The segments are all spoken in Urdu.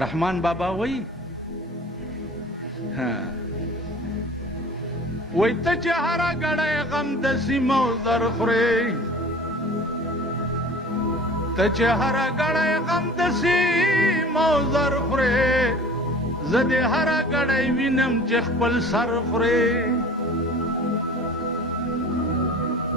رحمان بابا وای وای ته چې هر غړې غم د سیمو زر خوري ته چې هر غړې غم د سیمو زر خوري زه دې هر غړې وینم چې خپل سر خوري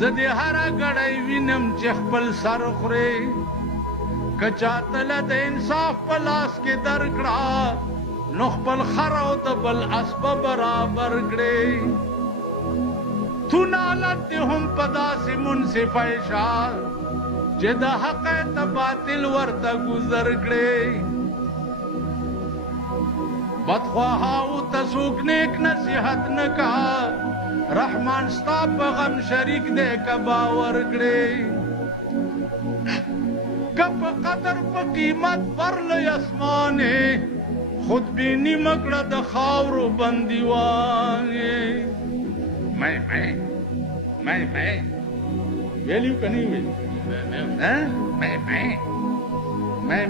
زدی هر غړی وینم چې خپل سر خوري کچا تل د انصاف په لاس کې درکړه نو خپل خر او د بل اسب برابر کړي تو نالت هم پداسې منصف اشار چې د حق ته باطل ورته گذر کړي بدخواها او تسوک نیک نصیحت نکا رحمان ستا په غم شریک دے کباور کړي کپ قدر په قیمت ورل اسمانه خود بینی مکړه د خاورو بندیوانه مې ویلیو کني وی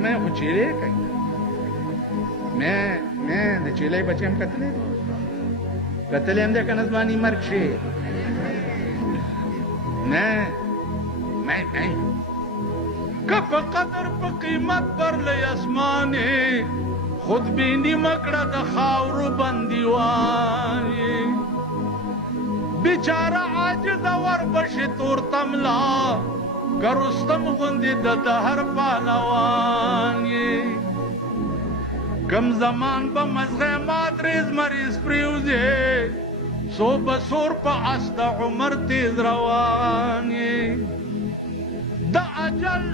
مې خو چیرې کوي مې د چیلې بچم کتلې قتل هم ده کنه زمانی مرگ شه نه کپ قدر په قیمت پر لی اسمانه خود بینی مکړه د خاورو بندیوانه بیچاره عاجز ور بشي تور تملا کرستم غوندې د هر پهلوان کم زمان با مزغه مادریز مریض پریوزی سو بسور پا اسد عمر تیز روانی دا اجل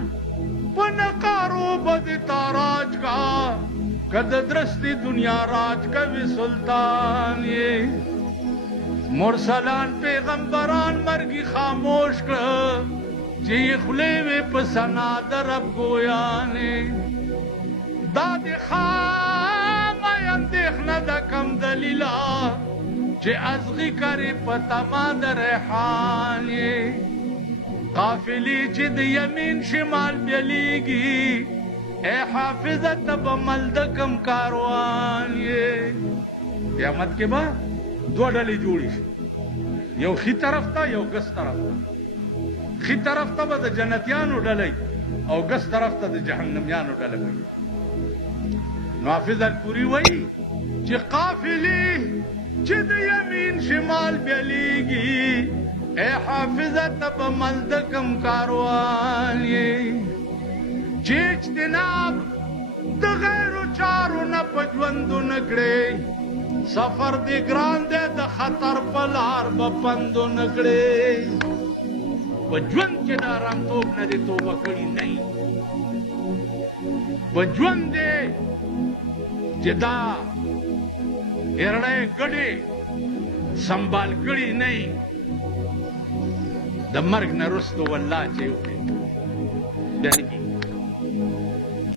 پا نقارو بدی تاراج کا کد درستی دنیا راج کا وی سلطانی مرسلان پیغمبران مرگی خاموش کر چی خلیوی پسنا در اب گویانی دادی خام اندیخنه دا کم دلیلا چه ازغی کری پتا ما در ریحانی قافلی چه دی یمین شمال بیلیگی اے حافظت بمل دا کم کاروانی قیامت کے بعد دو ڈلی جوڑی شو یو خی طرف تا یو گس طرف تا خی طرف تا با دا جنتیانو ڈلی او گس طرف تا دا جہنمیانو ڈلی نافذ الپوری وئی چه قافلی چه د یمین شمال بیلیگی اے حافظت بملدکم کاروانی چه اجتناب د غیرو چارو نا پجوندو نکڑے سفر دی گران دے د خطر پلار بپندو نکڑے پجوند چه دارام توب ندی توبہ کڑی نہیں پجوند دے جدا ارڑے گڑے سنبال گڑی نہیں د مرگ نرستو واللہ چیو بیانی کی